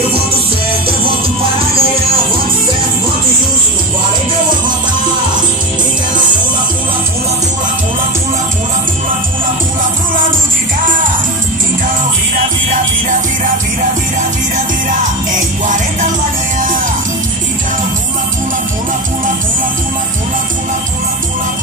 Eu voto certo, eu voto para ganhar. Voto certo, voto justo, no 40 eu vou votar. Então pula, pula, pula, pula, pula, pula, pula, pula, pula, pula pro lado de cá. Então vira, vira, vira, vira, vira, vira, vira, vira. É 40 pra ganhar. Então pula, pula, pula, pula, pula, pula, pula, pula, pula, pula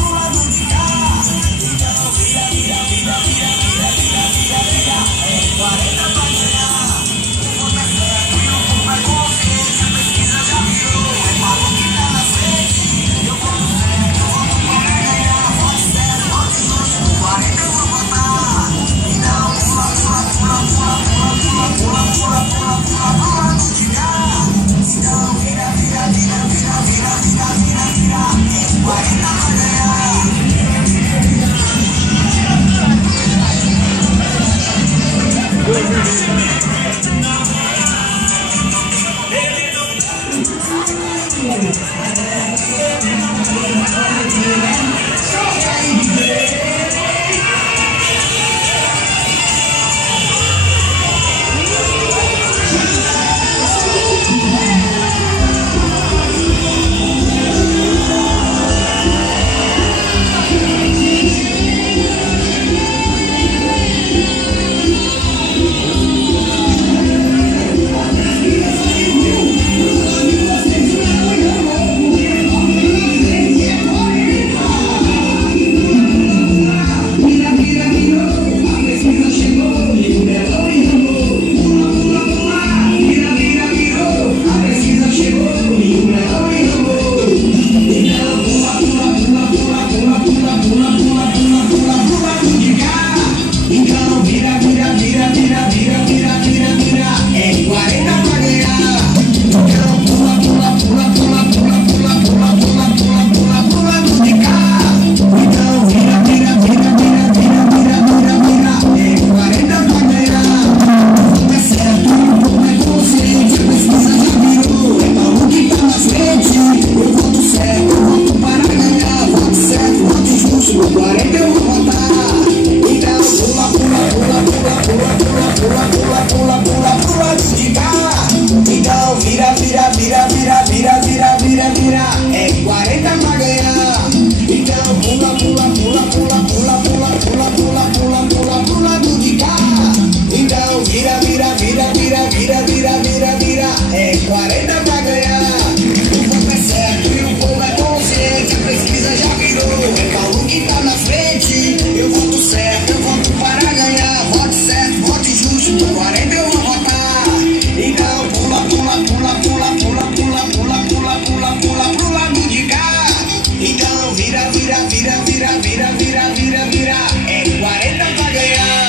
pro lado de cá. Então vira, vira, vira, vira, vira, vira, vira, vira. É 40 pra ganhar. O voto é certo e o povo é consciente. A pesquisa já virou. É maluco que tá na frente. Eu voto certo, eu voto para ganhar. Voto certo, voto justo. No 40 eu vou votar. Então pula, pula, pula, pula, pula, pula, pula, pula, pula, pula pro lado de cá. Então vira, vira, vira, vira, vira, vira, vira, vira. É 40 pra ganhar.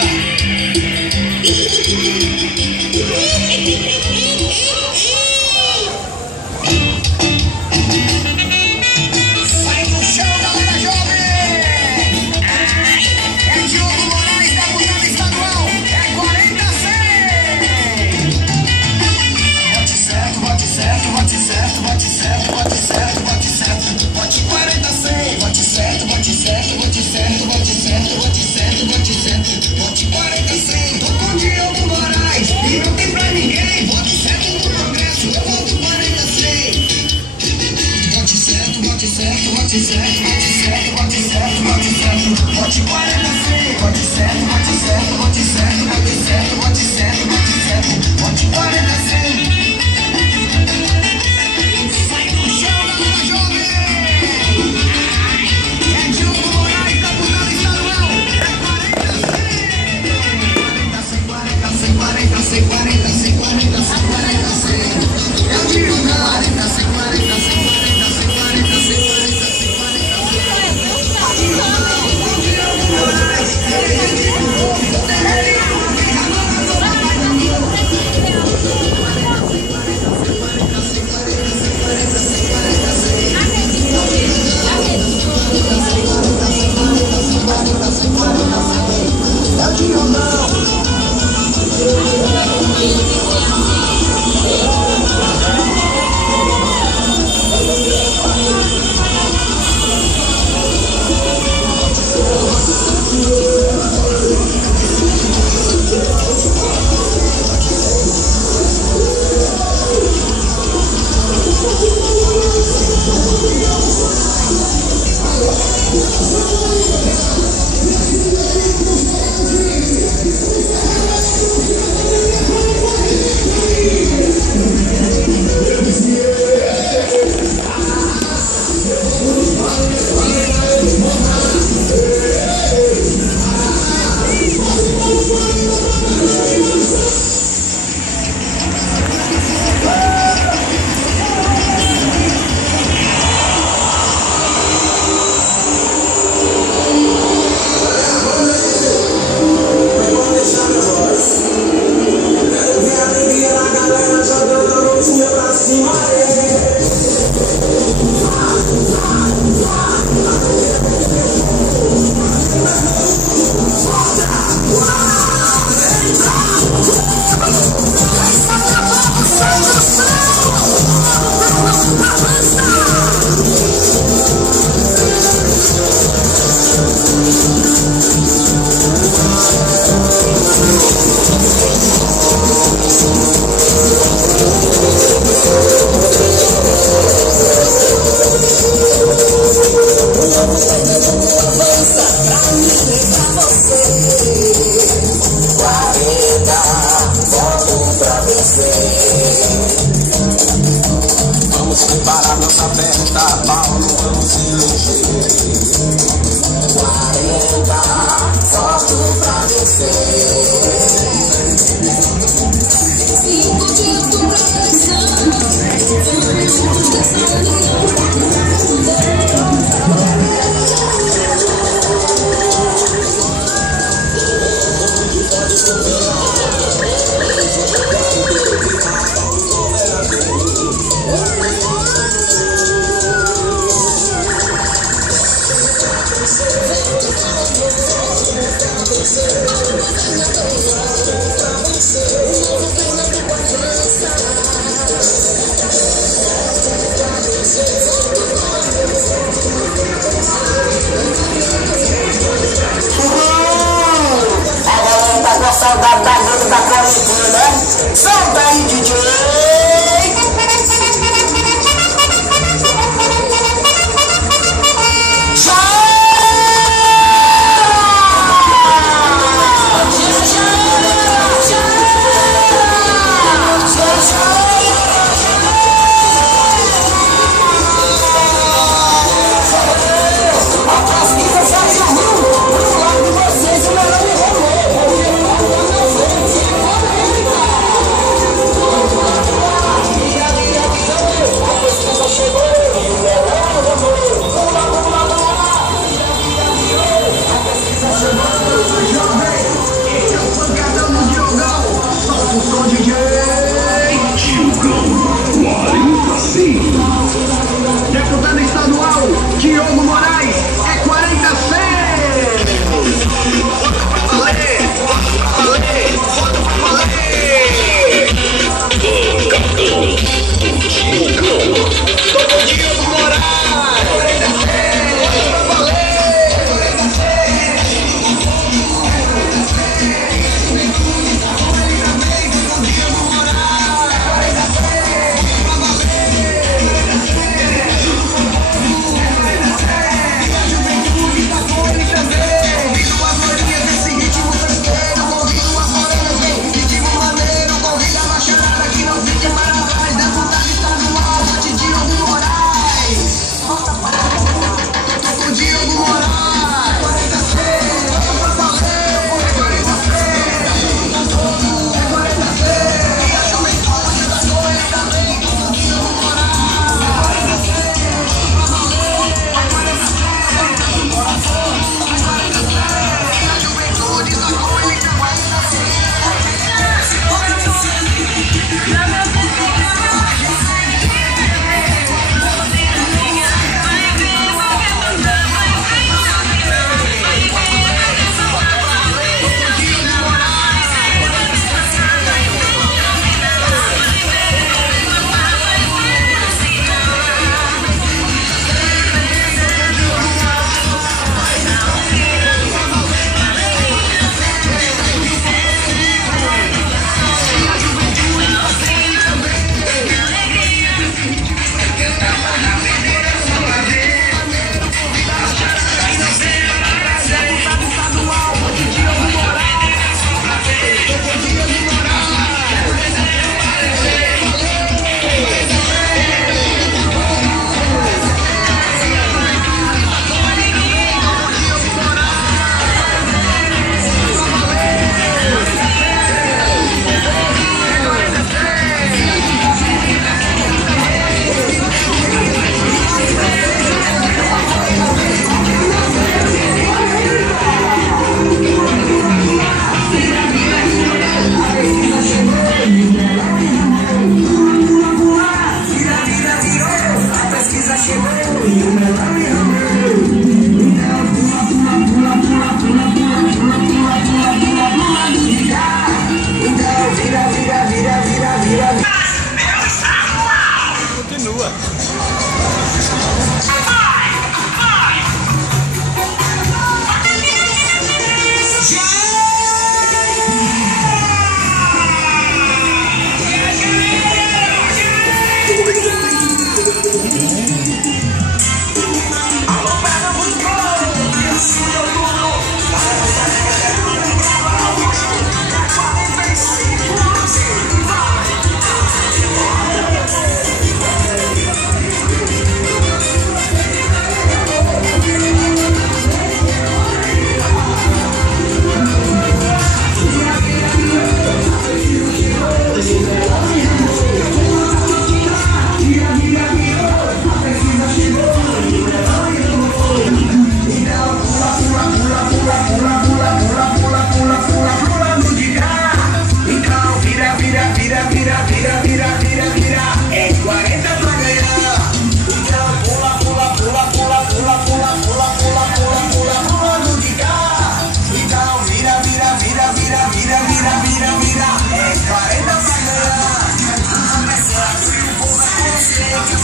Você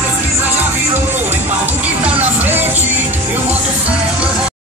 pesquisa